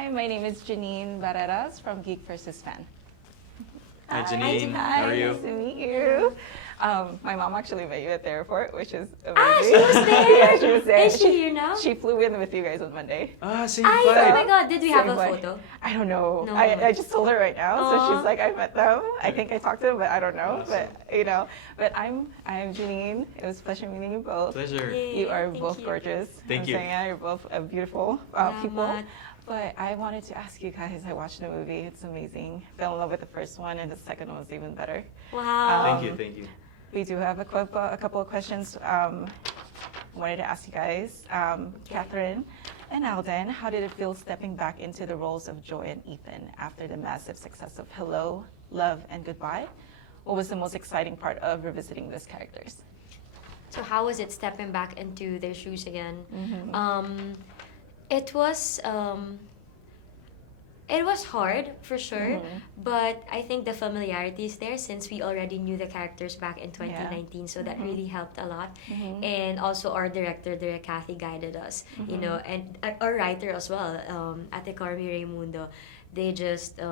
Hi, my name is Janine Barreras from GeekvsFan. Hi, Janine. How are you? Nice to meet you. My mom actually met you at the airport, which is amazing. She was there. Yeah, she was there. Is she here now? She flew in with you guys on Monday. Same Oh flight. my God! Did we have Same a flight. photo? I don't know. No. I just told her right now, so Aw. she's like, I met them. I think I talked to them, but I don't know. Awesome. But I'm Janine. It was a pleasure meeting you both. Pleasure. Yay, You are thank both you. gorgeous. Thank you. Saying, yeah, you're both beautiful people. Salamat. But I wanted to ask you guys, I watched the movie, it's amazing. Fell in love with the first one, and the second one was even better. Wow. Thank you. We do have a couple of questions wanted to ask you guys. Kathryn and Alden, how did it feel stepping back into the roles of Joy and Ethan after the massive success of Hello, Love, and Goodbye? What was the most exciting part of revisiting these characters? So how was it stepping back into their shoes again? Mm-hmm. It was hard for sure, Mhm. but I think the familiarity is there since we already knew the characters back in 2019, so that Mhm. really helped a lot. Mhm. And also our director, Kathy, guided us, you know, and our writer as well, Ate Carmi Raimundo. They just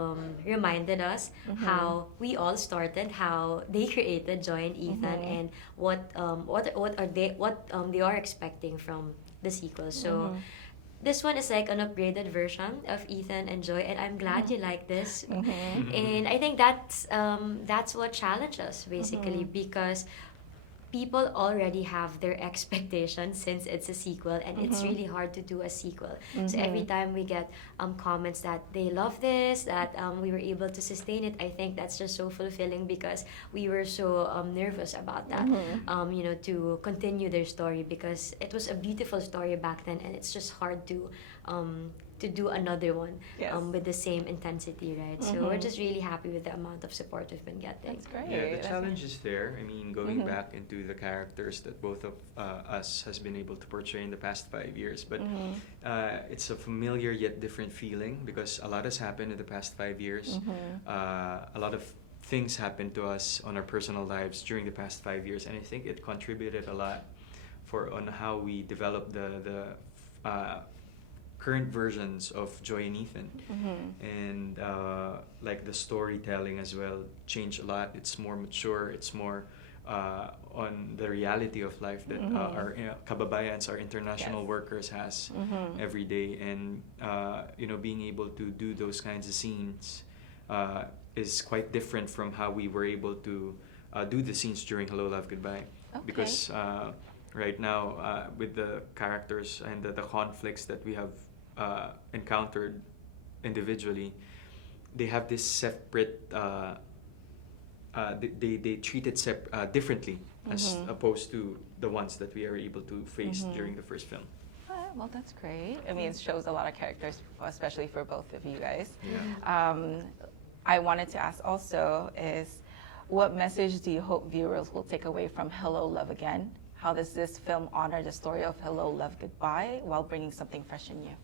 reminded us how we all started, how they created Joy and Ethan, and what they are expecting from the sequel. So this one is like an upgraded version of Ethan and Joy, and I'm glad you like this. And I think that's what challenged us basically, because people already have their expectations since it's a sequel, and it's really hard to do a sequel. So every time we get comments that they love this, that we were able to sustain it, I think that's just so fulfilling, because we were so nervous about that, you know, to continue their story, because it was a beautiful story back then, and it's just hard to do another one Yes. with the same intensity, right? So we're just really happy with the amount of support we've been getting. That's great. Yeah, the That's challenge is there. I mean, going back into the characters that both of us has been able to portray in the past 5 years, but it's a familiar yet different feeling, because a lot has happened in the past 5 years. A lot of things happened to us on our personal lives during the past 5 years, and I think it contributed a lot on how we developed the current versions of Joy and Ethan. And like the storytelling as well changed a lot. It's more mature, it's more on the reality of life that our kababayans, our international workers has every day. And being able to do those kinds of scenes is quite different from how we were able to do the scenes during Hello, Love, Goodbye. Okay. Because right now, with the characters and the conflicts that we have encountered individually, they have this separate. They treat it differently as opposed to the ones that we are able to face during the first film. Well, that's great. I mean, it shows a lot of characters, especially for both of you guys. Yeah. I wanted to ask also is, what message do you hope viewers will take away from Hello, Love Again? How does this film honor the story of Hello, Love, Goodbye while bringing something fresh and new?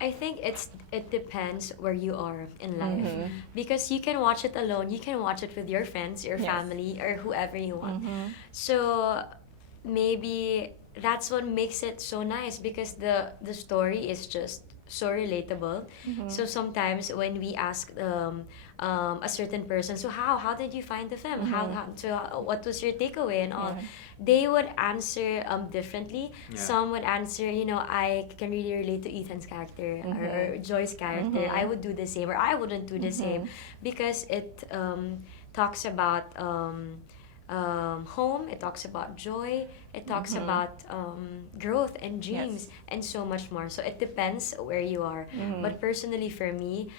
I think it depends where you are in life, because you can watch it alone, you can watch it with your friends, your family, or whoever you want. So maybe that's what makes it so nice, because the story is just so relatable. So sometimes when we ask a certain person, so how did you find the film? What was your takeaway and all? They would answer differently. Yeah. Some would answer, I can really relate to Ethan's character or Joy's character. I would do the same, or I wouldn't do the same, because it talks about home, it talks about joy, it talks about growth and dreams, and so much more. So it depends where you are. But personally for me,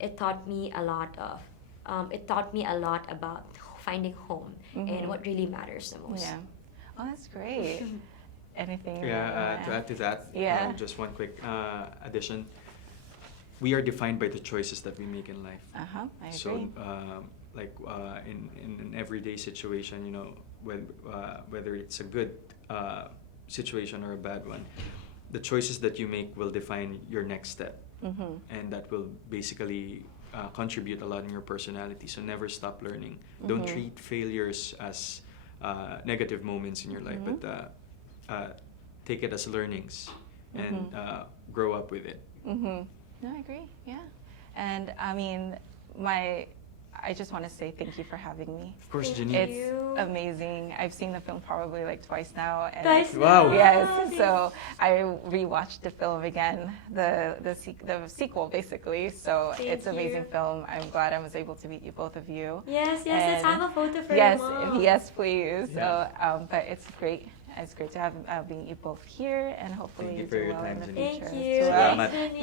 it taught me a lot about finding home and what really matters the most. Yeah. Oh, that's great. Anything? Yeah, to add to that, just one quick addition. We are defined by the choices that we make in life. I agree. So, in an everyday situation, whether it's a good situation or a bad one, the choices that you make will define your next step, and that will basically contribute a lot in your personality. So never stop learning. Don't treat failures as negative moments in your life, but take it as learnings and grow up with it. No, I agree. Yeah. And I mean, I just want to say thank you for having me. Of course, Thank Janine. It's you. amazing. I've seen the film probably like twice now. And Twice Wow. now. Yes, so I rewatched the film again, the sequel basically. So Thank it's an amazing you. film. I'm glad I was able to meet you, both of you. Yes, let's And have a photo for yes, your mom. yes, please. Yeah. So, but it's great. It's great to have being you both here, and hopefully Thank you you for do your well in time, the Janine. future Thank as you. well. Salamat. Thanks, Janine.